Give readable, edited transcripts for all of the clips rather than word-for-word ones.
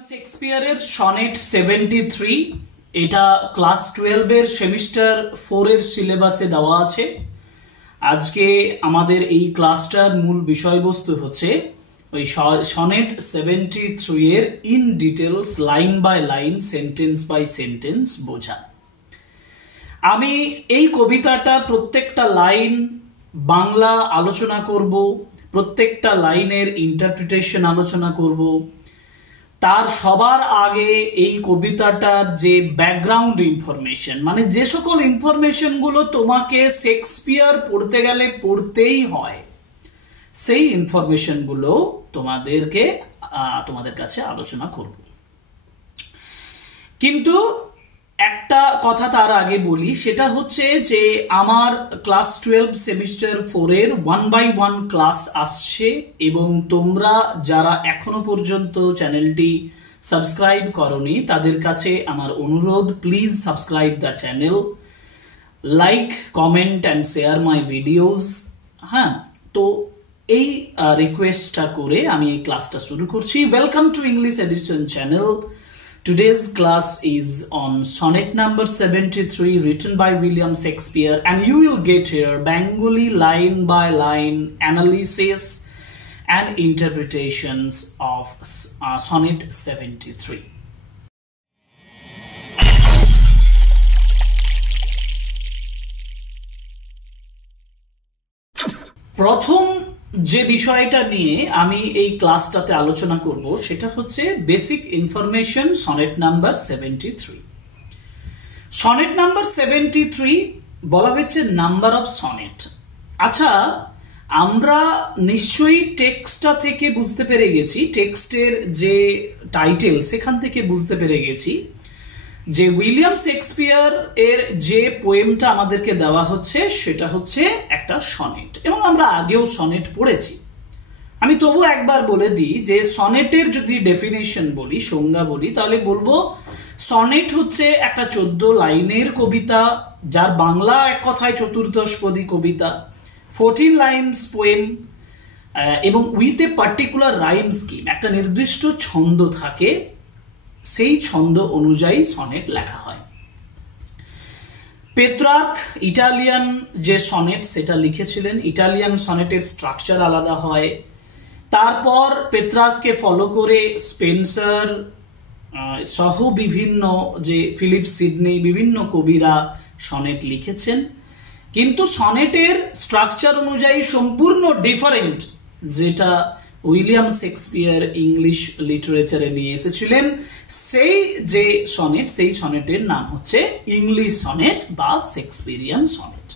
William শেক্সপিয়ারের sonnet 73 এটা class 12 এর semester 4 এর সিলেবাসে দেওয়া আছে। আজকে আমাদের এই ক্লাসটার মূল বিষয়বস্তু হচ্ছে ওই সনেট 73 এর in details line by line sentence by sentence বোঝা। আমি এই কবিতাটা প্রত্যেকটা লাইন বাংলা আলোচনা করব, প্রত্যেকটা লাইনের ইন্টারপ্রিটেশন আলোচনা করব। তার সবার আগে এই কবিতাটার যে ব্যাকগ্রাউন্ড ইনফরমেশন, মানে যে সকল ইনফরমেশন গুলো তোমাকে শেক্সপিয়ার পড়তে গেলে পড়তেই হয়, সেই ইনফরমেশন গুলো তোমাদের কাছে আলোচনা করব। কিন্তু একটা কথা তার আগে বলি, সেটা হচ্ছে যে আমার ক্লাস 12 সেমিস্টার 4 এর 1 by 1 ক্লাস আসছে এবং তোমরা যারা এখনো পর্যন্ত চ্যানেলটি সাবস্ক্রাইব করনি তাদের কাছে আমার অনুরোধ, please subscribe the channel, like, comment and share my videos. হ্যাঁ, তো এই রিকোয়েস্টটা করে আমি এই ক্লাসটা শুরু করছি। Welcome to English edition channel. Today's class is on sonnet number 73 written by William Shakespeare, and you will get here Bengali line by line analysis and interpretations of sonnet 73. প্রথম যে বিষয়টা নিয়ে আমি এই ক্লাসটাতে আলোচনা করব সেটা হচ্ছে basic information sonnet number 73। Sonnet number 73 বলা হয়েছে নাম্বার অফ সনেট। আচ্ছা, আমরা নিশ্চয়ই টেক্সটটা থেকে বুঝতে পেরে গেছি, টেক্সটের যে টাইটেল সেখান থেকে বুঝতে পেরে গেছি যে উইলিয়াম শেক্সপিয়ার এর যে পোয়েমটা আমাদেরকে দেওয়া হচ্ছে সেটা হচ্ছে একটা সনেট, এবং আমরা আগেও সনেট পড়েছি। আমি তবু একবার বলে দিই যে সনেটের যদি ডেফিনেশন বলি, সংজ্ঞা বলি, তাহলে বলবো সনেট হচ্ছে একটা 14 লাইনের কবিতা, যার বাংলা এক কথায় চতুর্দশপদী কবিতা, 14 লাইনস পোয়েম, এবং with a particular rhyme scheme, একটা নির্দিষ্ট ছন্দ থাকে, সেই ছন্দ অনুযায়ী সনেট লেখা হয়। পেত্রার্ক ইটালিয়ান যে সনেট সেটা লিখেছিলেন, ইটালিয়ান সনেটের স্ট্রাকচার আলাদা হয়। তারপর পেত্রার্ককে ফলো করে স্পেন্সার সহ বিভিন্ন যে ফিলিপ সিডনি, বিভিন্ন কবিরা সনেট লিখেছেন, কিন্তু সনেটের স্ট্রাকচার অনুযায়ী সম্পূর্ণ ডিফারেন্ট যেটা উইলিয়াম শেক্সপিয়ার ইংলিশ লিটারেচারে নিয়ে এসেছিলেন। সেই যে সনেট, সেই সনেটের নাম হচ্ছে ইংলিশ সনেট বা শেক্সপিয়ারিয়ান সনেট।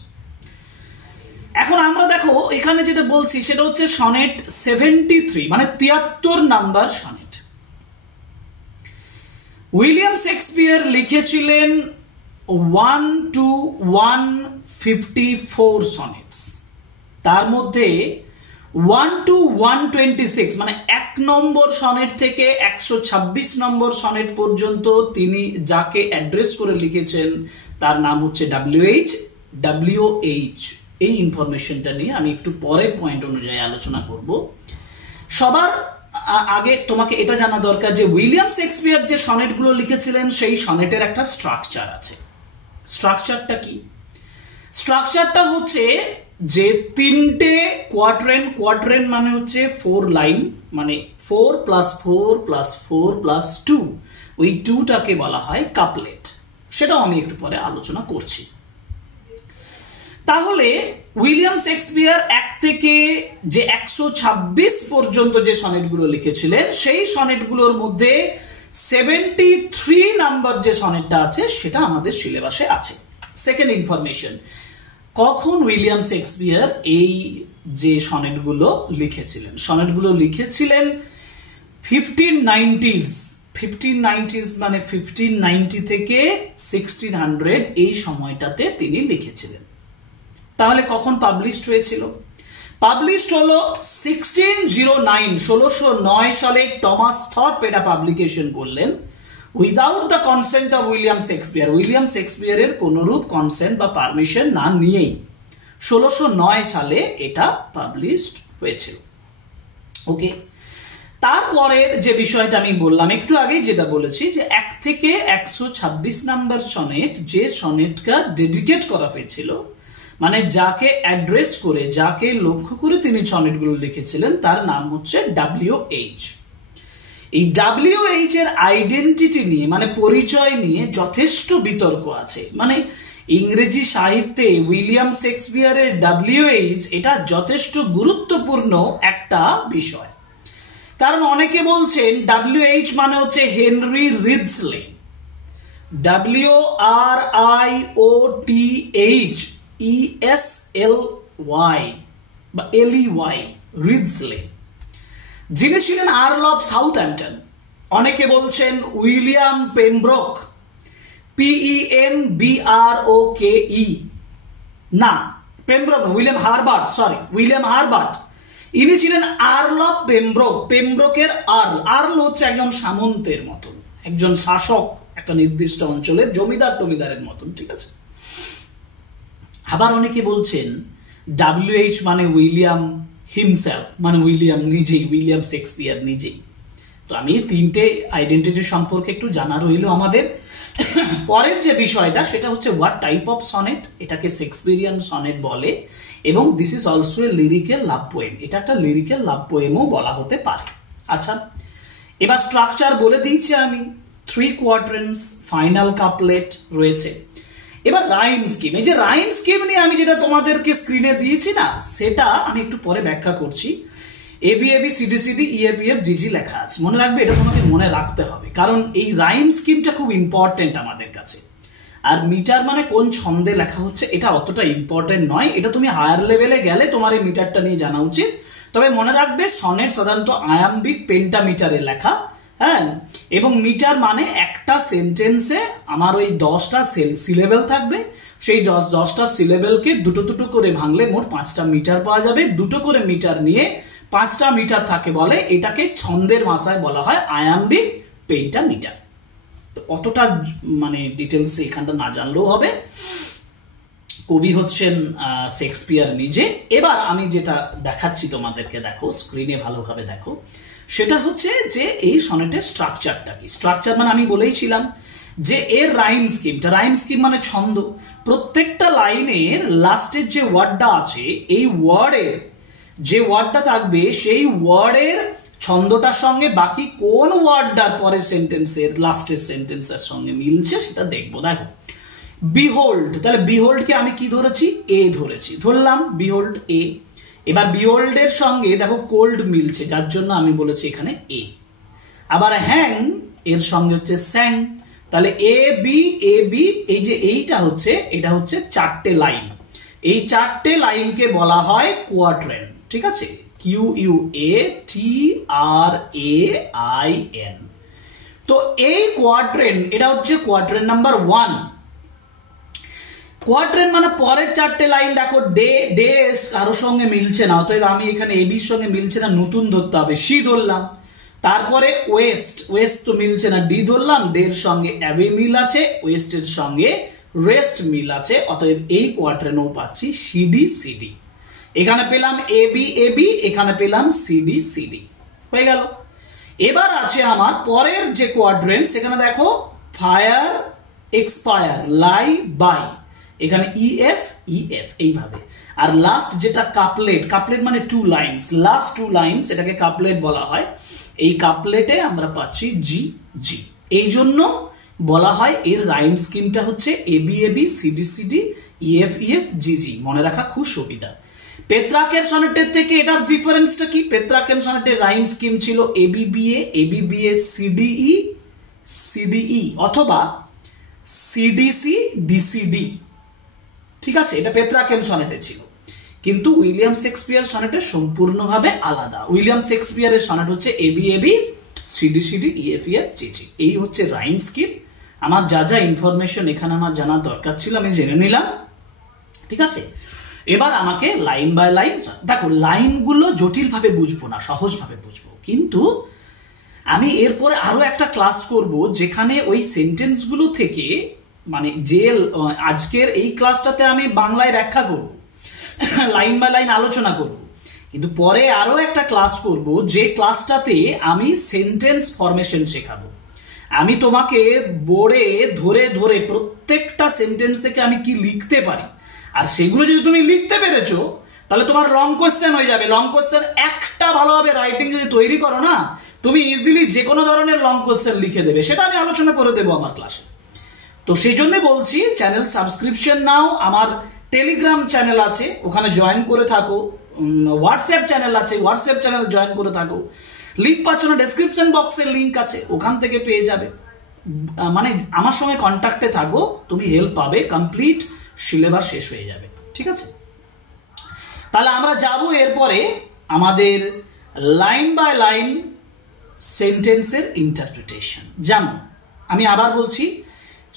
এখন আমরা দেখো এখানে যেটা বলছি সেটা হচ্ছে সনেট 73, মানে 73 নাম্বার সনেট। উইলিয়াম শেক্সপিয়ার লিখেছিলেন 1 to 154 সনেটস। তার মধ্যে 1 to 126, মানে 1 নম্বর সনেট থেকে 126 নম্বর সনেট পর্যন্ত তিনি যাকে অ্যাড্রেস করে লিখেছেন তার নাম হচ্ছে WH। এই ইনফরমেশনটা নিয়ে আমি একটু পরে পয়েন্ট অনুযায়ী আলোচনা করব। সবার আগে তোমাকে এটা জানা দরকার যে উইলিয়াম শেক্সপিয়ার যে সনেটগুলো লিখেছিলেন সেই সনেটের একটা স্ট্রাকচার আছে। স্ট্রাকচারটা কি? স্ট্রাকচারটা হচ্ছে যে 3টে কোয়াড্রেন্ট মানে হচ্ছে 4 লাইন, মানে 4 + 4 + 4 + 2, ওই 2টাকে বলা হয় কাপলেট। সেটাও আমি একটু পরে আলোচনা করছি। তাহলে উইলিয়াম শেক্সপিয়ার 1 থেকে যে 126 পর্যন্ত যে সনেটগুলো লিখেছিলেন সেই সনেটগুলোর মধ্যে 73 নাম্বার যে সনেটটা আছে সেটা আমাদের সিলেবাসে আছে। সেকেন্ড ইনফরমেশন, কখন উইলিয়াম শেক্সপিয়ার এই যে সনেটগুলো লিখেছিলেন? সনেটগুলো লিখেছিলেন 1590s, মানে 1590 থেকে 1600 এই সময়টাতে তিনি লিখেছিলেন। তাহলে কখন পাবলিশড হয়েছিল? পাবলিশড হলো 1609 সালে টমাস থর্প এটা পাবলিকেশন করলেন without the consent of William Shakespeare. William শেক্সপিয়ারের কোনরূপ কনসেন্ট বা পারমিশন না নিয়েই 1609 সালে এটা পাবলিশড হয়েছিল। ওকে, তারপরের যে বিষয়টা আমি বললাম একটু আগেই, যেটা বলেছি যে 1 থেকে 126 নাম্বার সনেট, যে সনেটটা ডেডিকেট করা হয়েছিল, মানে যাকে অ্যাড্রেস করে, যাকে লক্ষ্য করে তিনি সনেটগুলো লিখেছিলেন, তার নাম হচ্ছে WH। এই WH এর আইডেন্টিটি নিয়ে, মানে পরিচয় নিয়ে যথেষ্ট বিতর্ক আছে। মানে ইংরেজি সাহিত্যে উইলিয়াম শেক্সপিয়ারের WH এটা যথেষ্ট গুরুত্বপূর্ণ একটা বিষয়। কারণ অনেকে বলছেন WH মানে হচ্ছে হেনরি রিডসলে, WRIOTHESLY বা LEY, রিডসলে, যিনি ছিলেন আর্ল অফ সাউথহ্যাম্পটন। অনেকে বলছেন উইলিয়াম পেমব্রোক, PENBROKE, না পেমব্রোক না, William Herbert, sorry William Herbert. ইনি ছিলেন আর্ল অফ পেমব্রোক। পেমব্রোকের আর্ল হচ্ছে একজন সামন্তের মতন, একজন শাসক একটা নির্দিষ্ট অঞ্চলের, জমিদারের মতন, ঠিক আছে। আবার অনেকে বলছেন WH মানে উইলিয়াম হিমসেলফ, মানে উইলিয়াম নিজেই, উইলিয়াম শেক্সপিয়ার নিজেই। তো আমি তিনটে আইডেন্টিটি সম্পর্কে একটু জানা রইল আমাদের। পরের যে বিষয়টা সেটা হচ্ছে হোয়াট টাইপ অফ সনেট, এটাকে শেক্সপিয়ারিয়ান সনেট বলে, এবং this is also a lyrical love poem, এটা একটা লিরিক্যাল লাভ পোয়েমও বলা হতে পারে। আচ্ছা, এবার স্ট্রাকচার বলে দিয়েছি আমি, 3 কোয়াড্রেন্টস, ফাইনাল কাপলেট রয়েছে। এবার রাইম স্কিম, এই যে রাইম স্কিম নিয়ে আমি যেটা তোমাদেরকে স্ক্রিনে দিয়েছি না, সেটা আমি একটু পরে ব্যাখ্যা করছি। ABAB CDCD EFEF GG লেখা আছে, মনে রাখবে, এটা তোমাকে মনে রাখতে হবে, কারণ এই রাইম স্কিমটা খুব ইম্পর্টেন্ট আমাদের কাছে। আর মিটার মানে কোন ছন্দে লেখা হচ্ছে এটা অতটা ইম্পর্টেন্ট নয়, এটা তুমি হায়ার লেভেলে গেলে তোমার এই মিটারটা নিয়ে জানা উচিত। তবে মনে রাখবে সনেট সাধারণত আয়াম্বিক পেন্টামিটারে লেখা, হ্যাঁ, এবং মিটার মানে একটা সেন্টেন্সে আমার ওই 10টা সিলেবেল থাকবে, সেই 10টা সিলেবেলকে দুটো দুটো করে ভাঙলে মোট 5টা মিটার পাওয়া যাবে। দুটো করে মিটার নিয়ে 5টা মিটার থাকে বলে, এটাকে ছন্দের ভাষায় বলা হয় আয়াম্বিক পেন্টামিটার। তো অতটা মানে ডিটেলস এখানটা না জানলেও হবে। কবি হচ্ছেন শেক্সপিয়ার নিজে। এবার আমি যেটা দেখাচ্ছি তোমাদেরকে, দেখো স্ক্রিনে ভালোভাবে দেখো, সেটা হচ্ছে যে এই সনেটের স্ট্রাকচারটা কি। স্ট্রাকচার মানে আমি বলেইছিলাম যে এর রাইম স্কিমটা, রাইম স্কিম মানে ছন্দ। প্রত্যেকটা লাইনের লাস্টের যে ওয়ার্ডটা আছে, এই ওয়ার্ডের যে ওয়ার্ডটা থাকবে, সেই ওয়ার্ডের ছন্দটার সঙ্গে বাকি কোন ওয়ার্ডটার পরের সেন্টেন্সের লাস্টের সেন্টেন্সের সঙ্গে মিলছে সেটা দেখবো। দেখো বিহোল্ড, তাহলে বিহোল্ডকে আমি কি ধরেছি, এ ধরেছি, ধরলাম বিহোল্ড এ। এবার বিহোল্ড এর সঙ্গে দেখো কোল্ড মিলছে, যার জন্য আমি বলেছি এখানে এ। আবার হ্যাং এর সঙ্গে হচ্ছে স্যাং, তাহলে এ বি, এই যে এইটা হচ্ছে, এটা হচ্ছে 4টে লাইন। এই 4টে লাইনকে বলা হয় কোয়াড্রেন্ট, ঠিক আছে, QUATRAIN। তো এই কোয়াড্রেন্ট, এটা হচ্ছে কোয়াড্রেন্ট নাম্বার 1। কোয়াড্রেন্ট মানে পরের 4টে লাইন দেখো ডে কারোর সঙ্গে মিলছে না, অতএব আমি এখানে এবির সঙ্গে মিলছে না, নতুন ধরতে হবে, সি ধরলাম। তারপরে ওয়েস্ট তো মিলছে না, ডি ধরলাম, ডের সঙ্গে অ্যাবে মিল আছে, ওয়েস্টের সঙ্গে রেস্ট মিল আছে, অতএব এই কোয়াড্রেন্টও পাচ্ছি CD এখানে পেলাম AB, এখানে পেলাম CD হয়ে গেল। এবার আছে আমার পরের যে কোয়াড্রেন্ট, সেখানে দেখো ফায়ার, এক্সপায়ার, লাই, বাই, এখানে EF এইভাবে। আর লাস্ট যেটা কাপলেট মানে 2 লাইনস, লাস্ট 2 লাইনস, এটাকে কাপলেট বলা হয়। এই কাপলেটে আমরা পাচ্ছি GG। এই জন্য বলা হয় এর রাইম স্কিমটা হচ্ছে ABAB CDCD EFEF GG, মনে রাখা খুব সুবিধা। পেত্রাকের সনেটের থেকে এটার ডিফারেন্সটা কি? পেত্রাকের সনেটের রাইম স্কিম ছিল ABBA CDE অথবা CDC DCD, ঠিক আছে, এটা পেত্রাকেন সনেটে ছিল। কিন্তু উইলিয়াম শেক্সপিয়ার সনেটে সম্পূর্ণভাবে আলাদা। উইলিয়াম শেক্সপিয়ারের সনেট হচ্ছে ABAB CDCD EFEF GG। এই হচ্ছে রাইম স্কিম। আমার যা যা ইনফরমেশন এখানে আমার জানার দরকার ছিল আমি জেনে নিলাম, ঠিক আছে। এবার আমাকে লাইন বাই লাইন, দেখো লাইনগুলো জটিলভাবে বুঝবো না, সহজভাবে বুঝবো, কিন্তু আমি এরপরে আরো একটা ক্লাস করব যেখানে ওই সেন্টেন্সগুলো থেকে, মানে যে আজকের এই ক্লাসটাতে আমি বাংলায় ব্যাখ্যা করব, লাইন বাই লাইন আলোচনা করব, কিন্তু পরে আরো একটা ক্লাস করব, যে ক্লাসটাতে আমি সেন্টেন্স ফরমেশন শেখাবো। আমি তোমাকে বোর্ডে ধরে ধরে প্রত্যেকটা সেন্টেন্স থেকে আমি কি লিখতে পারি, আর সেগুলো যদি তুমি লিখতে পেরেছো তাহলে তোমার লং কোশ্চেন হয়ে যাবে। লং কোশ্চেন একটা ভালোভাবে রাইটিং যদি তৈরি করো না, তুমি ইজিলি যে কোনো ধরনের লং কোশ্চেন লিখে দেবে। সেটা আমি আলোচনা করে দেবো আমার ক্লাসে। তো সেই জন্য বলছি, চ্যানেল সাবস্ক্রিপশন নাও। আমার টেলিগ্রাম চ্যানেল আছে, ওখানে জয়েন করে থাকো। হোয়াটসঅ্যাপ চ্যানেল আছে, হোয়াটসঅ্যাপ চ্যানেল জয়েন করে থাকো। লিঙ্ক পাচ্ছ না, ডেসক্রিপশন বক্সের লিঙ্ক আছে, ওখান থেকে পেয়ে যাবে। মানে আমার সঙ্গে কন্ট্যাক্টে থাকো, তুমি হেল্প পাবে, কমপ্লিট সিলেবাস শেষ হয়ে যাবে। ঠিক আছে, তাহলে আমরা যাব এরপরে আমাদের লাইন বাই লাইন সেন্টেন্সের ইন্টারপ্রিটেশন। জানো, আমি আবার বলছি,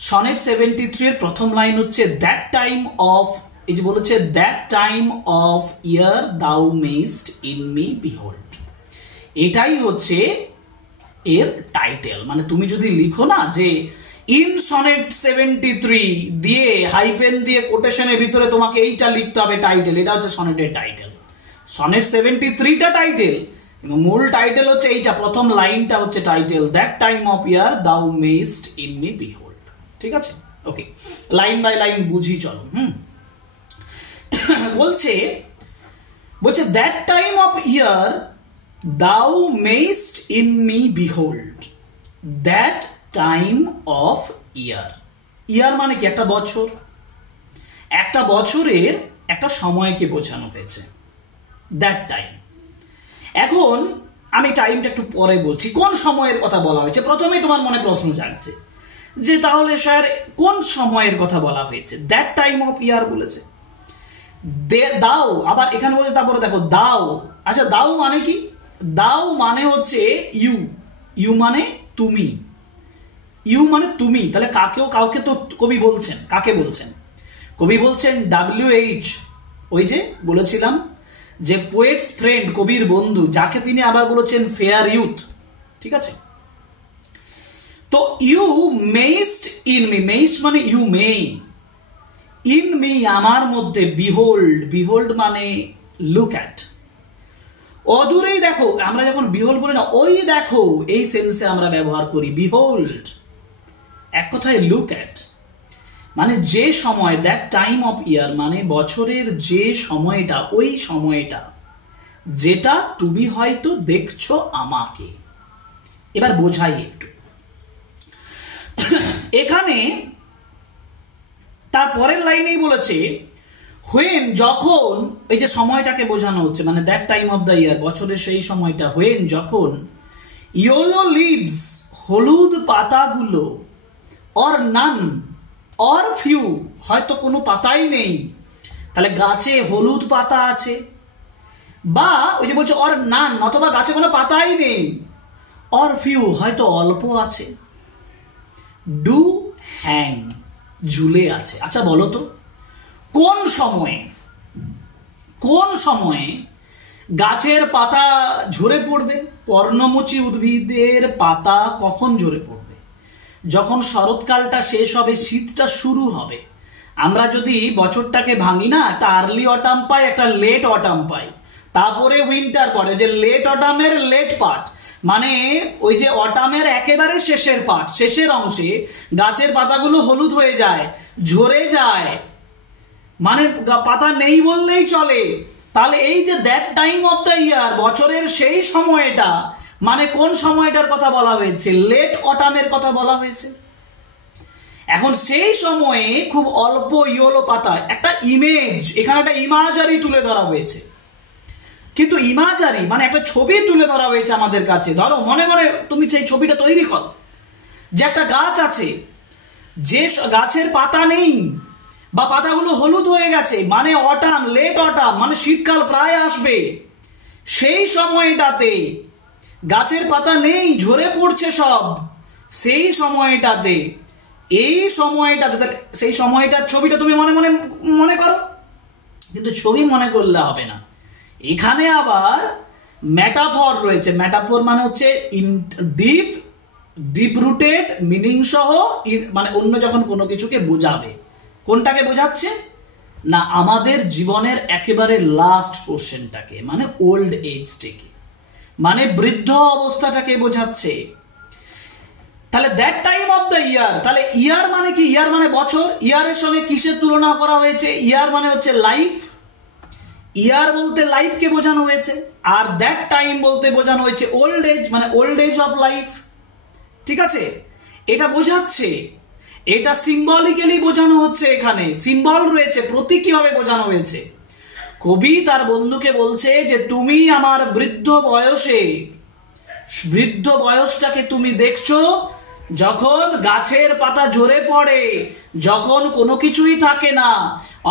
সনেট 73 এর প্রথম লাইন হচ্ছে দ্যাট টাইম অফ, এই যে বলেছে that time of year thou mayst in me behold, এটাই হচ্ছে এর টাইটেল। মানে তুমি যদি লিখো না যে ইন সনেট 73 দিয়ে হাইপেন দিয়ে কোটেশনের ভিতরে তোমাকে এইটা লিখতে হবে টাইটেল, এটা হচ্ছে সনেটের টাইটেল। সনেট 73টা টাইটেল, কিন্তু মূল টাইটেল হচ্ছে এইটা, প্রথম লাইনটা হচ্ছে title, that time of year thou mayst in me behold. ঠিক আছে, ওকে, লাইন বাই লাইন বুঝি চলো। বলছে that time of year thou mayst in me behold, that time of year. Year মানে কি? একটা বছর, একটা বছরের একটা সময়কে বোঝানো হয়েছে, দ্যাট টাইম। এখন আমি টাইমটা একটু পরে বলছি, কোন সময়ের কথা বলা হয়েছে। প্রথমেই তোমার মনে প্রশ্ন জাগছে যে তাহলে স্যার কোন সময়ের কথা বলা হয়েছে? দ্যাট টাইম অফ ইয়ার বলেছে, দাও, আবার এখানে বলেছে, তারপরে দেখো দাও। আচ্ছা, দাও মানে কি? দাও মানে হচ্ছে ইউ, ইউ মানে তুমি, ইউ মানে তুমি। তাহলে কাউকে তো কবি বলছেন, কাকে বলছেন? কবি বলছেন WH, ওই যে বলেছিলাম যে পোয়েটস ফ্রেন্ড, কবির বন্ধু, যাকে তিনি আবার বলেছেন ফেয়ার ইউথ। ঠিক আছে, তো you mayst in me, mayst মানে ইউ মে, ইন মি আমার মধ্যে, বিহোল্ড, বিহোল্ড মানে লুক অ্যাট, অদূরেই দেখো। আমরা যখন বিহোল্ড বলি না, ওই দেখো, এই সেন্সে আমরা ব্যবহার করি বিহোল্ড। এক কথায় লুক অ্যাট মানে যে সময়, দ্যাট টাইম অফ ইয়ার মানে বছরের যে সময়টা, ওই সময়টা যেটা তুমি হয়তো দেখছো আমাকে। এবার বোঝাই একটু। এখানে তার পরের লাইনেই বলেছে হোয়েন, যখন, এই যে সময়টাকে বোঝানো হচ্ছে, মানে that time of the year, বছরের সেই সময়টা, হোয়েন যখন, ইয়েলো লিভস হলুদ পাতাগুলো, অর নান অর ফিউ হয়তো কোনো পাতাই নেই, তাহলে গাছে হলুদ পাতা আছে, বা ওই যে বলছে অর নান, অথবা গাছে কোনো পাতাই নেই, অর ফিউ হয়তো অল্প আছে, ডু হ্যাং ঝুলে আছে। আচ্ছা বলো তো, কোন সময়ে, কোন সময়ে গাছের পাতা ঝরে পড়বে? পর্ণমোচী উদ্ভিদের পাতা কখন ঝরে পড়বে? যখন শরৎকালটা শেষ হবে, শীতটা শুরু হবে। আমরা যদি বছরটাকে ভাঙি না, একটা আর্লি অটাম পাই, একটা লেট অটাম পাই, তারপরে উইন্টার পড়ে, যে লেট অটামের লেট পার্ট, মানে ওই যে অটামের একেবারে শেষের পার্ট, শেষের অংশে গাছের পাতাগুলো হলুদ হয়ে যায়, ঝরে যায়, মানে পাতা নেই বললেই চলে। তাহলে এই যে that time of the year, বছরের সেই সময়টা, মানে কোন সময়টার কথা বলা হয়েছে? লেট অটামের কথা বলা হয়েছে। এখন সেই সময়ে খুব অল্প ইয়েলো পাতা, একটা ইমেজ, এখানে একটা ইমাজারি তুলে ধরা হয়েছে। কিন্তু ইমাজারি মানে একটা ছবি তুলে ধরা হয়েছে আমাদের কাছে। ধরো মনে মনে তুমি সেই ছবিটা তৈরি করো, যে একটা গাছ আছে, যে গাছের পাতা নেই বা পাতাগুলো হলুদ হয়ে গেছে, মানে অটাম, লেট অটাম, মানে শীতকাল প্রায় আসবে, সেই সময়টাতে গাছের পাতা নেই, ঝরে পড়ছে সব, সেই সময়টাতে, এই সময়টাতে, সেই সময়টার ছবিটা তুমি মনে মনে মনে করো। কিন্তু ছবি মনে করলে হবে না, এখানে আবার মেটাফর রয়েছে। মেটাফর মানে হচ্ছে ডিপ রুটেড মিনিং সহ, মানে অন্য যখন কোনো কিছুকে বোঝাবে। কোনটাকে বোঝাচ্ছে? না আমাদের জীবনের একেবারে লাস্ট পোর্শনটাকে, মানে ওল্ড এজটাকে, মানে বৃদ্ধ অবস্থাটাকে বোঝাচ্ছে। তাহলে that time of the year, তাহলে ইয়ার মানে কি? ইয়ার মানে বছর। ইয়ারের সঙ্গে কিসের তুলনা করা হয়েছে? ইয়ার মানে হচ্ছে লাইফ। ইয়ার বলতে লাইফকে বোঝানো হয়েছে, আর দ্যাট টাইম বলতে বোঝানো হয়েছে ওল্ড এজ, মানে ওল্ড এজ অফ লাইফ। ঠিক আছে, এটা বোঝাচ্ছে, এটা সিম্বলিক্যালি বোঝানো হচ্ছে। এখানে সিম্বল রয়েছে, প্রতীক কিভাবে বোঝানো হয়েছে। কবি তার বন্ধুকে বলছে যে তুমি আমার বৃদ্ধ বয়সে, বৃদ্ধ বয়সটাকে তুমি দেখছো যখন গাছের পাতা ঝরে পড়ে, যখন কোনো কিছুই থাকে না,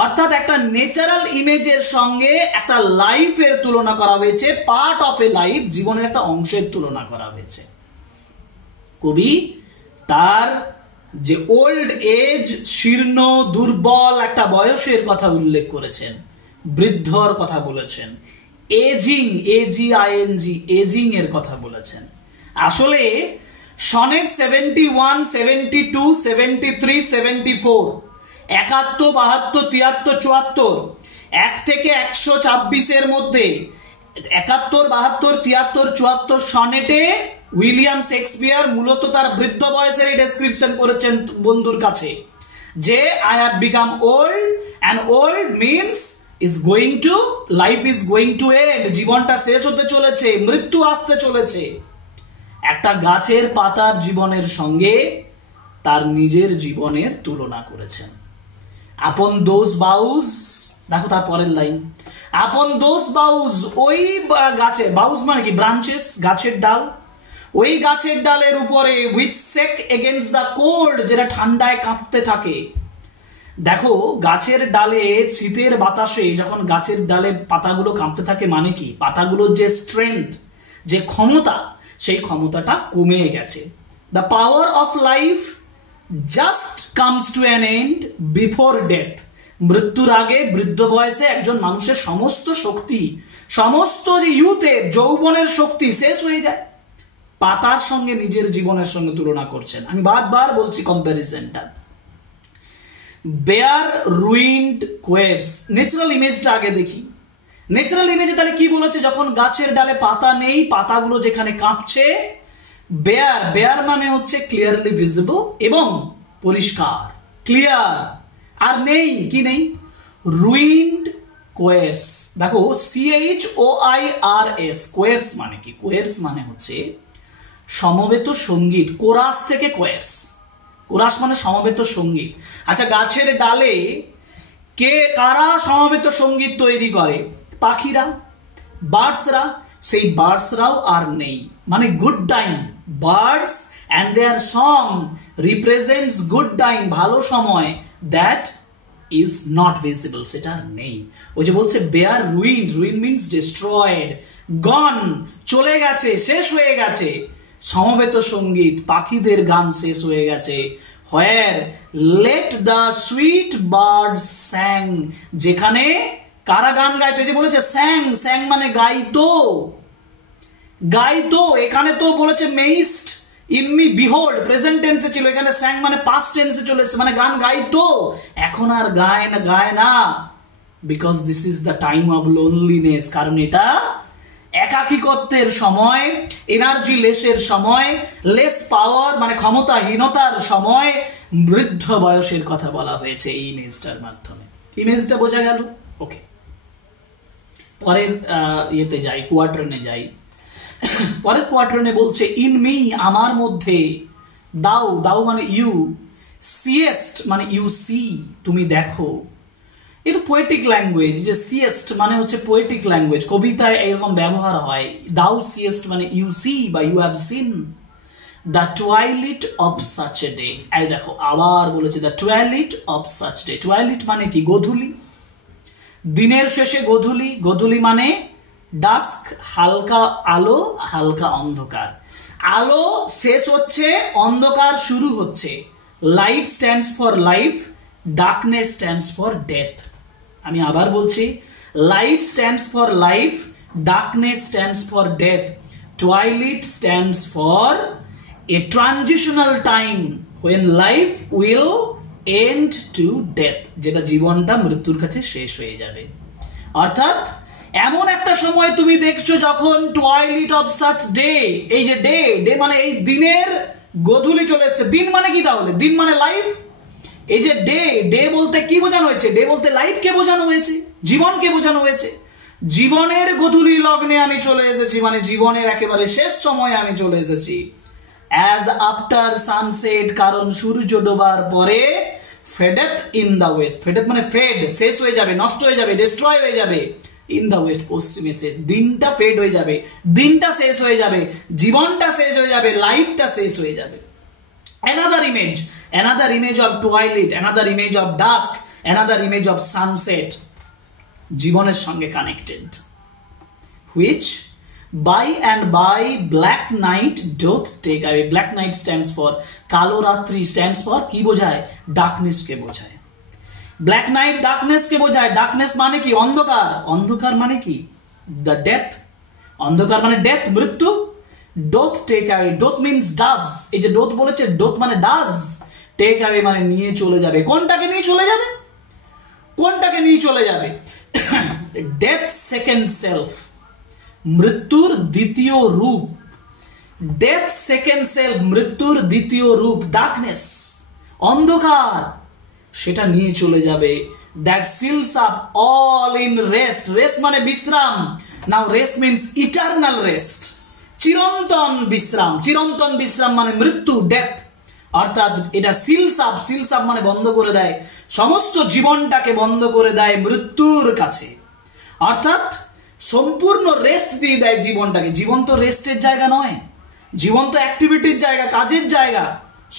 অর্থাৎ একটা ন্যাচারাল ইমেজের সঙ্গে একটা লাইফের তুলনা করা হয়েছে, পার্ট অফ এ লাইফ, জীবনের একটা অংশের তুলনা করা হয়েছে। কবি তার যে ওল্ড এজ, শীর্ণ দুর্বল একটা বয়সের কথা উল্লেখ করেছেন, বৃদ্ধর কথা বলেছেন, এজিং, AGING, এজিং এর কথা বলেছেন। আসলে সনেট 71, 72, 73, 74, 71, 72, 73, 74, 1 থেকে 126 মধ্যে 71, 72, 73, 74 সনেটে উইলিয়াম শেক্সপিয়ার মূলত তার বৃদ্ধ বয়সের ডেসক্রিপশন করেছেন বন্ধুর কাছে, যে I have become old, and old means is going to, life is going to end, জীবনটা শেষ হতে চলেছে, মৃত্যু আসতে চলেছে। একটা গাছের পাতার জীবনের সঙ্গে তার নিজের জীবনের তুলনা করেছেন। আপন দোজ বাউজ, দেখো তার পরের লাইন, আপন দোজ বাউজ, ওই গাছের, বাউজ মানে কি? ব্রাঞ্চেস, গাছের ডাল, ওই গাছের ডালের উপরে, with shake against the cold, যেটা ঠান্ডায় কাঁপতে থাকে। দেখো গাছের ডালে শীতের বাতাসে যখন গাছের ডালে পাতাগুলো কাঁপতে থাকে, মানে কি? পাতাগুলোর যে স্ট্রেংথ, যে ক্ষমতা, সেই ক্ষমতাটা কমে গেছে। The power of life just comes to an and before death, মৃত্যুর আগে বৃদ্ধ বয়সে একজন মানুষের সমস্ত শক্তি, সমস্ত যে ইউথের, যৌবনের শক্তি শেষ হয়ে যায়। পাতার সঙ্গে নিজের জীবনের সঙ্গে তুলনা করছেন। আমি বারবার বলছি কম্প্যারিজনটা। বেয়ার রুইন্ড কোয়েরস, ন্যাচারাল ইমেজটা আগে দেখি। ন্যাচারাল ইমেজে তাহলে কি বলেছে? যখন গাছের ডালে পাতা নেই, পাতাগুলো যেখানে কাঁপছে, বেয়ার, বেয়ার মানে হচ্ছে ক্লিয়ারলি ভিজিবল এবং পরিষ্কার, ক্লিয়ার। আর নেই, কি নেই? রুইন্ড কোয়েরস। দেখো CHOIRS, কোয়েরস মানে কি? কোয়েরস মানে হচ্ছে সমবেত সঙ্গীত, কোরাস থেকে কোয়েরস, কোরাস মানে সমবেত সঙ্গীত। আচ্ছা, গাছের ডালে কারা সমবেত সঙ্গীত তৈরি করে? পাখিরা, বার্ডসরা। সেই বার্ডসরাও আর নেই, মানে good time, birds and their song represents good time, ভালো সময়, দ্যাট ইজ নট ভিজিবল, সেটা নেই। ওই যে বলছে bare ruined, ruined means destroyed, gone, চলে গেছে, শেষ হয়ে গেছে। সমবেত সঙ্গীত, পাখিদের গান শেষ হয়ে গেছে। Where late the sweet birds sang, যেখানে কারা গান গাইতো? যে বলেছে স্যাং, স্যাং মানে গাইতো, গাইতো। এখানে তো বলেছে মেইস্ট ইন মি বিহোল্ড, প্রেজেন্ট টেন্সে ছিল, এখানে স্যাং মানে পাস্ট টেন্সে চলে এসেছে, মানে গান গাইতো, এখন আর গায় না। Because this is the time of loneliness, কারণ এটা একাকিত্বের সময়, এনার্জি লেসের সময়, লেস পাওয়ার মানে ক্ষমতাহীনতার সময়, বৃদ্ধ বয়সের কথা বলা হয়েছে এই ইমেজটার মাধ্যমে। ইমেজটা বোঝা গেল? ওকে, পরের ইয়েতে যাই, কোয়ার্টারনে যাই। পরের কোয়ার্টারনে বলছে ইন মি, আমার মধ্যে, দাও, দাও মানে ইউ, সিয়েস্ট মানে ইউ সি, তুমি দেখো। এটা পোয়েটিক ল্যাঙ্গুয়েজ, যে সিয়েস্ট মানে হচ্ছে পোয়েটিক ল্যাঙ্গুয়েজ, কবিতায় এরকম ব্যবহার হয়। দাও সিয়েস্ট মানে ইউ সি বা you have seen the twilight of such a day. এই দেখো আবার বলেছে the twilight of such day. Twilight মানে কি? গোধূলি, দিনের শেষে গোধূলি। গোধূলি মানে ডাস্ক, হালকা আলো, হালকা অন্ধকার। আলো শেষ হচ্ছে, অন্ধকার শুরু হচ্ছে। Light stands for life, darkness stands for death. আমি আবার বলছি, light stands for life, darkness stands for death, twilight stands for a transitional time when life will end to death, যেটা জীবনটা মৃত্যুর কাছে শেষ হয়ে যাবে। অর্থাৎ এমন একটা সময় তুমি দেখছো যখন টুয়াইলিট অফ সাচ ডে, এই যে ডে, ডে মানে এই দিনের গধূলি চলে এসছে। দিন মানে কি তাহলে? দিন মানে লাইফ। এই যে ডে, ডে বলতে কি বোঝানো হয়েছে? ডে বলতে লাইফকে বোঝানো হয়েছে, জীবনকে বোঝানো হয়েছে। জীবনের গধূলি লগ্নে আমি চলে এসেছি, মানে জীবনের একেবারে শেষ সময়ে আমি চলে এসেছি। অ্যাজ আফটার সানসেট, কারণ সূর্য ডোবার পরে ফেডেথ ইন দা ওয়েস্ট, ফেডেথ মানে ফেড, শেষ হয়ে যাবে, নষ্ট হয়ে যাবে, ডিস্ট্রয় হয়ে যাবে। ইন দা ওয়েস্ট, পশ্চিমে শেষ। দিনটা ফেড হয়ে যাবে, দিনটা শেষ হয়ে যাবে, জীবনটা শেষ হয়ে যাবে, লাইফটা শেষ হয়ে যাবে। another image of twilight, another image of dusk, another image of sunset, জীবনের সঙ্গে connected. which by and by black night doth take away, black night stands for কালো রাত্রি, stands for কি বোঝায়? ডার্কনেস কে বোঝায়। ব্ল্যাক নাইট ডার্কনেস কে বোঝায়। Darkness মানে কি? অন্ধকার। অন্ধকার মানে কি? The death. অন্ধকার মানে ডেথ, মৃত্যু। ডোথ টেক অ্যাওয়ে, ডোথ মিনস ডাজ, এই যে ডোথ বলেছে, ডোথ মানে ডাজ, টেক অ্যাওয়ে মানে নিয়ে চলে যাবে। কোনটাকে নিয়ে চলে যাবে? কোনটাকে নিয়ে চলে যাবে? ডেথ সেকেন্ড সেলফ, মৃত্যুর দ্বিতীয় রূপ। ডেথ সেকেন্ড সেলফ, মৃত্যুর দ্বিতীয় রূপ, ডার্কনেস, অন্ধকার, সেটা নিয়ে চলে যাবে। That seals up all in rest, rest মানে বিশ্রাম। Now rest means eternal rest, চিরন্তন বিশ্রাম। চিরন্তন বিশ্রাম মানে মৃত্যু, ডেথ। অর্থাৎ এটা সিলস আপ, সিলস আপ মানে বন্ধ করে দেয়, সমস্ত জীবনটাকে বন্ধ করে দেয় মৃত্যুর কাছে। অর্থাৎ সম্পূর্ণ রেস্ট দিয়ে দেয় জীবনটাকে। জীবন তো রেস্টের জায়গা নয়, জীবন তো অ্যাক্টিভিটির জায়গা, কাজের জায়গা।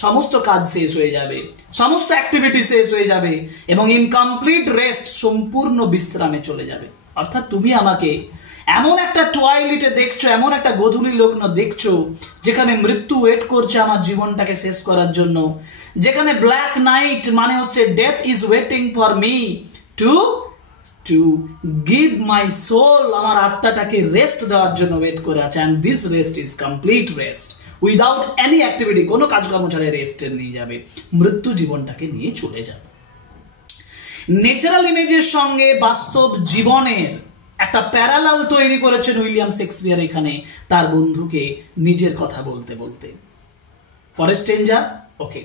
সমস্ত কাজ শেষ হয়ে যাবে, সমস্ত অ্যাক্টিভিটি শেষ হয়ে যাবে এবং ইনকমপ্লিট রেস্ট, সম্পূর্ণ বিশ্রামে চলে যাবে। অর্থাৎ তুমি আমাকে এমন একটা টুয়াইলিটে দেখছো, এমন একটা গধূলি লগ্ন দেখছো যেখানে মৃত্যু ওয়েট করছে আমার জীবনটাকে শেষ করার জন্য, যেখানে ব্ল্যাক নাইট মানে হচ্ছে death is waiting for me to give my soul, আমার আত্মাটাকে রেস্ট দেওয়ার জন্য ওয়েট করে আছে। And this rest is complete rest without any activity, কোনো কাজকর্ম ছাড়াই রেস্টে নিয়ে যাবে, মৃত্যু জীবনটাকে নিয়ে চলে যাবে। ন্যাচারাল ইমেজের সঙ্গে বাস্তব জীবনের একটা প্যারালাল তৈরি করেছেন উইলিয়াম শেক্সপিয়ার এখানে তার বন্ধুকে নিজের কথা বলতে বলতে। পরের স্টেঞ্জা, ওকে,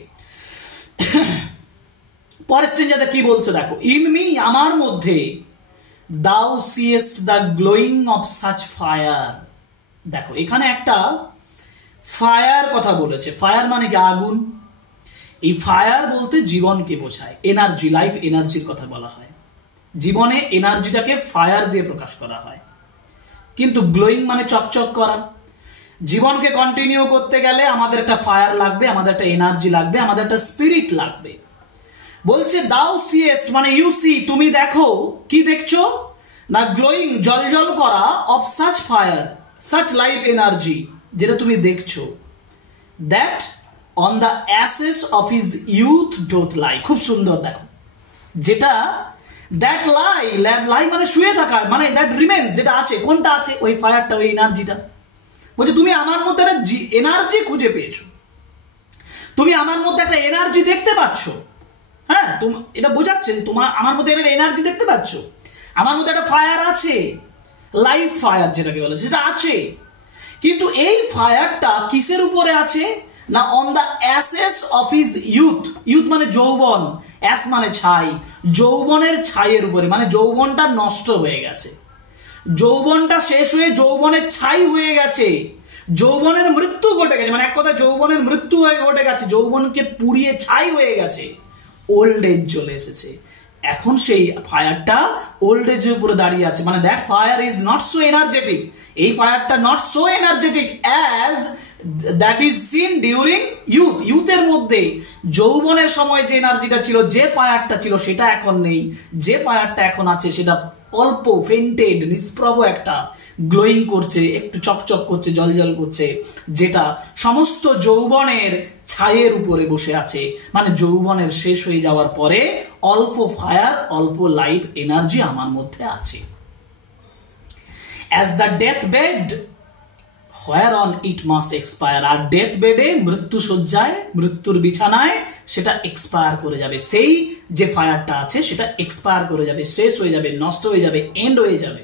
পরের স্টেঞ্জাতে কি বলছে দেখো। ইন মি, আমার মধ্যে, thou see'st the glowing of such fire. দেখো এখানে একটা ফায়ার কথা বলেছে। ফায়ার মানে কি? আগুন। এই ফায়ার বলতে জীবনকে বোঝায়, এনার্জি, লাইফ এনার্জির কথা বলা হয়। জীবনে এনার্জিটাকে ফায়ার দিয়ে প্রকাশ করা হয়। কিন্তু গ্লোয়িং মানে চকচক করা। জীবনকে কন্টিনিউ করতে গেলে আমাদের একটা ফায়ার লাগবে, আমাদের একটা এনার্জি লাগবে, আমাদের একটা স্পিরিট লাগবে। বলছে দাউ সিয়েস্ট মানে ইউ সি, তুমি দেখো। কি দেখছো না? গ্লোয়িং, জলজল করা, of such fire, such life energy, যেটা তুমি দেখছো। That on the ashes of his youth doth lie. খুব সুন্দর, দেখো, যেটা দ্যাট লাই, লাই মানে শুয়ে থাকা, মানে দ্যাট রিমেন্স, যেটা আছে। কোনটা আছে? ওই ফায়ারটা, ওই এনার্জিটা। বলছে তুমি আমার মধ্যে একটা এনার্জি খুঁজে পেয়েছো, তুমি আমার মধ্যে একটা এনার্জি দেখতে পাচ্ছ। হ্যাঁ, এটা বোঝাচ্ছেন তোমার আমার মধ্যে একটা এনার্জি দেখতে পাচ্ছ, আমার মধ্যে একটা ফায়ার আছে, লাইফ ফায়ার যেটাকে বলে, সেটা আছে। কিন্তু এই ফায়ারটা কিসের উপরে আছে না? On the ashes of his youth. Youth মানে যৌবন, অ্যাস মানে ছাই, যৌবনের ছাইয়ের উপরে, মানে যৌবনটা নষ্ট হয়ে গেছে, যৌবনটা শেষ হয়ে যৌবনের ছাই হয়ে গেছে, যৌবনের মৃত্যু ঘটে গেছে। মানে এক কথা যৌবনের মৃত্যু হয়ে ঘটে গেছে, যৌবনকে পুড়িয়ে ছাই হয়ে গেছে, ওল্ড এজ চলে এসেছে। এখন সেই ফায়ারটা ওল্ড এজের উপরে দাঁড়িয়ে আছে। মানে that fire is not so energetic, এই ফায়ারটা not so energetic as that is seen during youth. ইউথের মধ্যে যৌবনের সময় যে এনার্জিটা ছিল, যে ফায়ারটা ছিল, সেটা এখন নেই। যে ফায়ারটা এখন আছে সেটা অল্প, ফেন্টেড, নিষ্প্রভ একটা গ্লোয়িং করছে, একটু চকচক করছে, জলজল করছে, যেটা সমস্ত যৌবনের ছায়ের উপরে বসে আছে। মানে যৌবনের শেষ হয়ে যাওয়ার পরে অল্প ফায়ার, অল্প লাইফ এনার্জি আমার মধ্যে আছে। As the deathbed whereon it must expire. আর ডেথ বেডে, মৃত্যু শয্যায়, মৃত্যুর বিছানায় সেটা এক্সপায়ার করে যাবে। সেই যে ফায়ারটা আছে সেটা এক্সপায়ার করে যাবে, শেষ হয়ে যাবে, নষ্ট হয়ে যাবে, এন্ড হয়ে যাবে।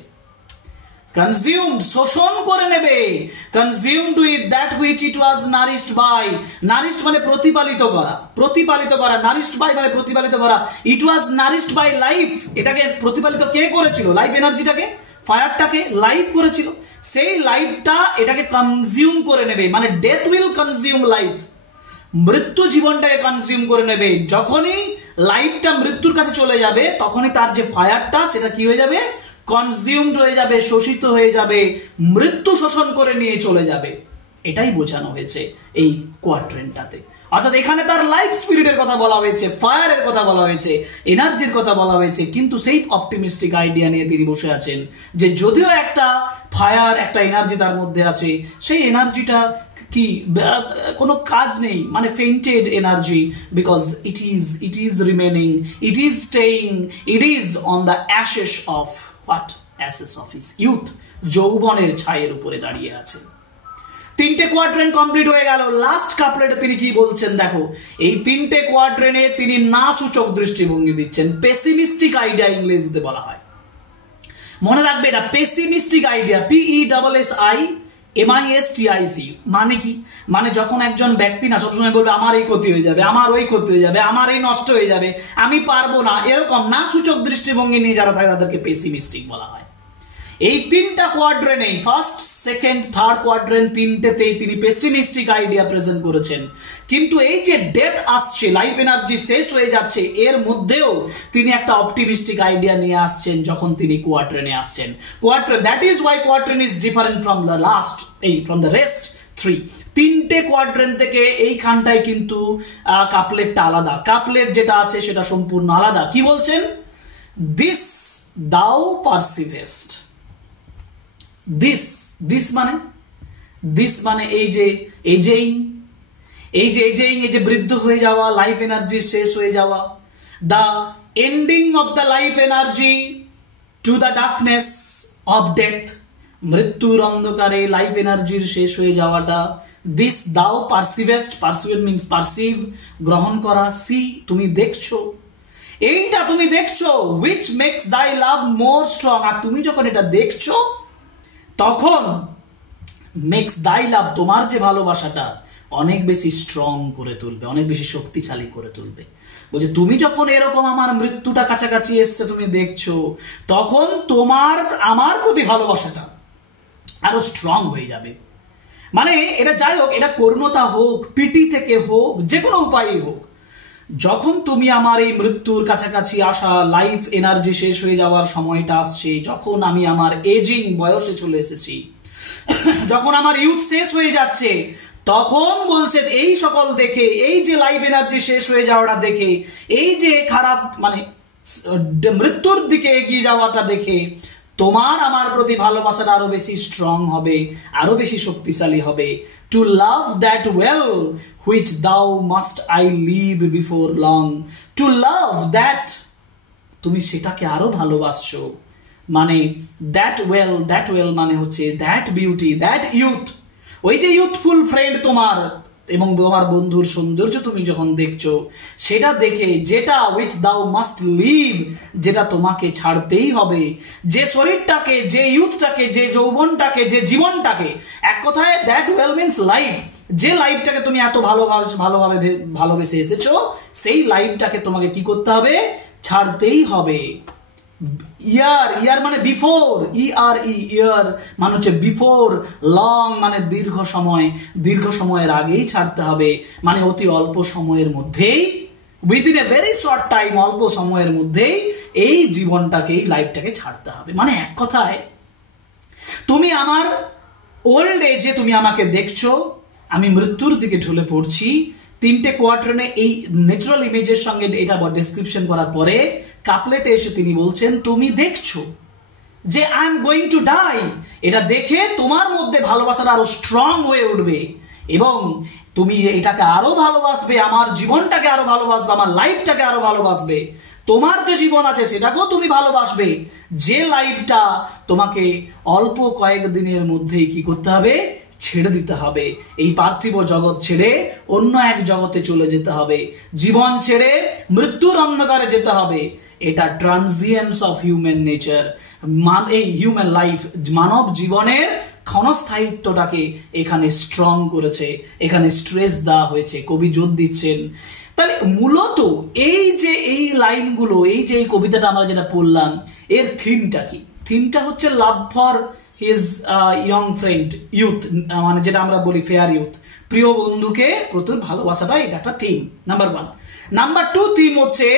কনজিউমড, শোষণ করে নেবে। Consumed with that which it was nourished by. Nourished মানে প্রতিপালিত করা, প্রতিপালিত করা। নারিশড বাই মানে প্রতিপালিত করা। ইট ওয়াজ নারিশড বাই লাইফ। এটাকে প্রতিপালিত কে করেছিল? লাইফ এনার্জিটাকে, ফায়ারটাকে লাইফ করেছিল। সেই লাইফটা এটাকে কনজিউম করে নেবে, মানে ডেথ উইল কনজিউম লাইফ। মৃত্যু জীবনটাকে কনজিউম করে নেবে। যখনই লাইফটা মৃত্যুর কাছে চলে যাবে তখনই তার যে ফায়ারটা সেটা কি হয়ে যাবে? কনজিউমড হয়ে যাবে, শোষিত হয়ে যাবে, মৃত্যু শোষণ করে নিয়ে চলে যাবে। এটাই বোঝানো হয়েছে এই কোয়াড্রেন্টটাতে। অর্থাৎ এখানে তার লাইফ স্পিরিটের কথা বলা হয়েছে, ফায়ারের কথা বলা হয়েছে, এনার্জির কথা বলা হয়েছে, কিন্তু সেই অপটিমিস্টিক আইডিয়া নিয়ে তিনি বসে আছেন যে যদিও একটা ফায়ার, একটা এনার্জি তার মধ্যে আছে, সেই এনার্জিটা কি কোনো কাজ নেই, মানে fainted energy, because it is remaining, it is staying, it is on the Ashes of what? Ashes of his youth. যৌবনের ছায়ের উপরে দাঁড়িয়ে আছে। তিনটে কোয়াড্রেন্ট কমপ্লিট হয়ে গেল। লাস্ট কাপলেটে তিনি কি বলছেন দেখো। এই তিনটে কোয়াড্রেন্টে তিনি না সূচক দৃষ্টিভঙ্গি দিচ্ছেন। পেসিমিস্টিক আইডিয়া ইংরেজিতে বলা হয়। মনে রাখবে এটা পেসিমিস্টিক আইডিয়া, PESSIMISTIC। মানে কি? মানে যখন একজন ব্যক্তি না সবসময় বলবে আমার এই ক্ষতি হয়ে যাবে, আমার ওই ক্ষতি হয়ে যাবে, আমার এই নষ্ট হয়ে যাবে, আমি পারবো না, এরকম না সূচক দৃষ্টিভঙ্গি নিয়ে যারা থাকে তাদেরকে পেসিমিস্টিক বলা হয়। এই তিনটা কোয়াড্রেন্টে, ফার্স্ট, সেকেন্ড, থার্ড কোয়াড্রেন্ট, তিনটেতেই তিনি পেসিমিস্টিক আইডিয়া প্রেজেন্ট করেছেন। কিন্তু এই যে ডেথ আসছে, লাইফ এনার্জি শেষ হয়ে যাচ্ছে, এর মধ্যেও তিনি একটা অপটিমিস্টিক আইডিয়া নিয়ে আসছেন যখন তিনি কোয়াড্রেন্টে আসছেন। Quadrant, that is Y quadrant is different from the last, from the rest three. তিনটে কোয়াড্রেন্ট থেকে এইখানটায় কিন্তু কাপলেটটা আলাদা। কাপলেট যেটা আছে সেটা সম্পূর্ণ আলাদা। কি বলছেন? দিস দাও পারসিভেস্ট। দিস মানে এই যে এজেইং, এই যে বৃদ্ধ হয়ে যাওয়া, লাইফ এনার্জি শেষ হয়ে যাওয়া, the ending of the life energy to the darkness of death, মৃত্যুর অন্ধকারে লাইফ এনার্জির শেষ হয়ে যাওয়াটা। দিস দাও পারসিভেস্ট, পারসিভেট মিন্স পারসিভ, গ্রহণ করা, সি তুমি দেখছো, এইটা তুমি দেখছো, which makes thy love more strong। আর তুমি যখন এটা দেখছো তখন makes thy love, তোমার যে ভালোবাসাটা অনেক বেশি স্ট্রং করে তুলবে, অনেক বেশি শক্তিশালী করে তুলবে। বলছে তুমি যখন এরকম আমার মৃত্যুটা কাছাকাছি এসছে তুমি দেখছো, তখন তোমার আমার প্রতি ভালোবাসাটা আরো স্ট্রং হয়ে যাবে। মানে এটা যাই হোক, এটা করুণতা হোক, পিটি থেকে হোক, যে কোনো উপায়ই হোক, যখন তুমি আমার এই মৃত্যুর কাছাকাছি আসা, লাইফ এনার্জি শেষ হয়ে যাওয়ার সময়টা আসছে, যখন আমি আমার এজিং বয়সে চলে এসেছি, যখন আমার ইউথ শেষ হয়ে যাচ্ছে, তখন বলছেন এই সকল দেখে, এই যে লাইফ এনার্জি শেষ হয়ে যাওয়াটা দেখে, এই যে খারাপ মানে মৃত্যুর দিকে এগিয়ে যাওয়াটা দেখে তোমার আমার প্রতি ভালোবাসাটা আরো বেশি স্ট্রং হবে, আরো বেশি শক্তিশালী হবে। To love that well which thou must I leave before long. To love that, তুমি সেটাকে আরো ভালোবাসছো, মানে দ্যাট ওয়েল মানে হচ্ছে দ্যাট বিউটি, দ্যাট ইউথ, ওই যে ইউথফুল ফ্রেন্ড তোমার এবং তোমার বন্ধুর সৌন্দর্য তুমি যখন দেখছো, সেটা দেখে যেটা উইচ দাও মাস্ট লিভ, যেটা তোমাকে ছাড়তেই হবে, যে শরীরটাকে, যে ইউথটাকে, যে যৌবনটাকে, যে জীবনটাকে, এক কথায় দ্যাট ওয়েল মিন্স লাইফ, যে লাইফটাকে তুমি এত ভালোবেসে এসেছো, সেই লাইফটাকে তোমাকে কি করতে হবে? ছাড়তেই হবে। ইয়ার মানে বিফোর, ইয়ার মানে হচ্ছে বিফোর, লং মানে দীর্ঘ সময়ের আগেই ছাড়তে হবে, মানে অতি অল্প সময়ের মধ্যেই, within a very short time, অল্প সময়ের মধ্যেই এই জীবনটাকে, এই লাইফটাকে ছাড়তে হবে। মানে এক কথায় তুমি আমার ওল্ড এজে তুমি আমাকে দেখছো, আমি মৃত্যুর দিকে ঢলে পড়ছি। তিনটে কোয়ার্টারে এই ন্যাচারাল ইমেজের সঙ্গে এটা ডেসক্রিপশন করার পরে কাপলেটে এসে তিনি বলছেন তুমি দেখছো যে I am going to die. এটা দেখে তোমার মধ্যে ভালোবাসাটা আরো স্ট্রং হয়ে উঠবে এবং তুমি এটাকে আরো ভালোবাসবে, আমার জীবনটাকে আরো ভালোবাসবে, আমার লাইফটাকে আরো ভালোবাসবে। তোমার যে জীবন আছে সেটাকেও তুমি ভালোবাসবে, যে লাইফটা তোমাকে অল্প কয়েক দিনের মধ্যেই কি করতে হবে? ছেড়ে দিতে হবে, এই পার্থিব জগৎ ছেড়ে অন্য এক জগতে চলে যেতে হবে, জীবন ছেড়ে মৃত্যুর অন্ধকারে যেতে হবে। এটা ট্রানজিয়েন্স অফ হিউম্যান নেচার, এই হিউম্যান লাইফ, মানব জীবনের ক্ষণস্থায়িত্বটাকে এখানে স্ট্রং করেছে, এখানে স্ট্রেস দেওয়া হয়েছে, কবি জোর দিচ্ছেন। তাহলে মূলত এই যে এই লাইনগুলো, এই যে এই কবিতাটা আমরা যেটা পড়লাম, এর থিমটা কি? থিমটা হচ্ছে love for his young friend, youth, মানে যেটা আমরা বলি ফেয়ার ইউথ, প্রিয় বন্ধুকে প্রতি ভালোবাসাটা, এটা একটা থিম, নাম্বার 1। নাম্বার 2 থিম হচ্ছে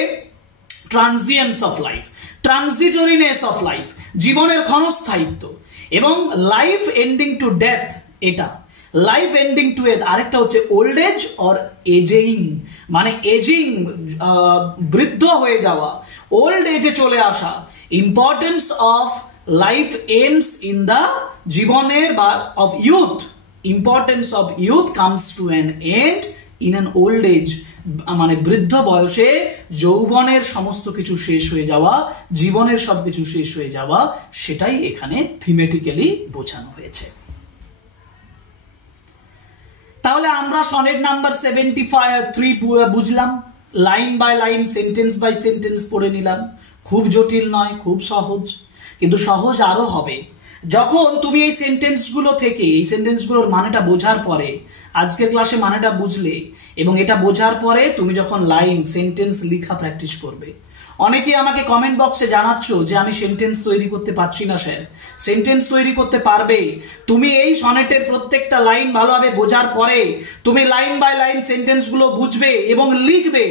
transience of life, transitoriness of life, জীবনের ক্ষণস্থায়িত্ব, এবং লাইফ এন্ডিং টু ডেথ, এটা লাইফ এন্ডিং টু এজ। আরেকটা হচ্ছে ওল্ড এজ অর এজিং, মানে এজিং, বৃদ্ধ হয়ে যাওয়া, ওল্ড এজে চলে আসা। Importance of life ends in the জীবনের বা of youth, importance of youth comes to an end in an old age, মানে বৃদ্ধ বয়সে যৌবনের সমস্ত কিছু শেষ হয়ে যাওয়া, জীবনের সবকিছু শেষ হয়ে যাওয়া, সেটাই এখানে থিমেটিক্যালি বোঝানো হয়েছে। তাহলে আমরা সনেট নাম্বার 73 বুঝলাম, line by line, sentence by sentence পড়ে নিলাম। খুব জটিল নয়, খুব সহজ, কিন্তু সহজ আরো হবে যখন তুমি এই সেন্টেন্সগুলো থেকে, এই সেন্টেন্সগুলোর মানেটা বোঝার পরে, আজকের ক্লাসে মানেটা বুঝলে এবং এটা বোঝার পরে তুমি যখন লাইন, সেন্টেন্স লেখা প্র্যাকটিস করবে। অনেকেই আমাকে কমেন্ট বক্সে জানাচ্ছ যে আমি সেন্টেন্স তৈরি করতে পারছি না স্যার। সেন্টেন্স তৈরি করতে পারবে তুমি এই সনেটের প্রত্যেকটা লাইন ভালোভাবে বোঝার পরে। তুমি লাইন বাই লাইন সেন্টেন্সগুলো বুঝবে এবং লিখবে।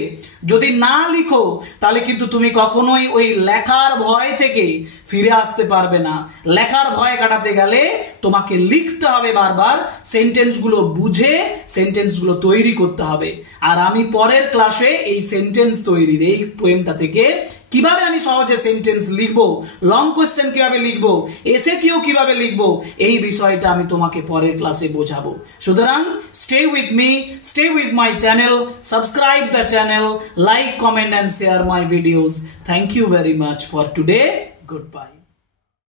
যদি না লিখো তাহলে কিন্তু তুমি কখনোই ওই লেখার ভয় থেকে ফিরে আসতে পারবে না। লেখার ভয় কাটাতে গেলে তোমাকে লিখতে হবে বারবার, সেন্টেন্সগুলো বুঝে সেন্টেন্সগুলো তৈরি করতে হবে। আর আমি পরের ক্লাসে এই সেন্টেন্স তৈরির, এই পোয়েমটা থেকে কিভাবে আমি সহজে সেন্টেন্স লিখবো, লং কোয়েশ্চেন কিভাবে লিখবো, এসে কিভাবে লিখবো, এই বিষয়টা আমি তোমাকে পরের ক্লাসে বোঝাবো। সুতরাং stay with me, stay with my channel, subscribe the channel, like, comment and share my videos. Thank you very much for today. Goodbye.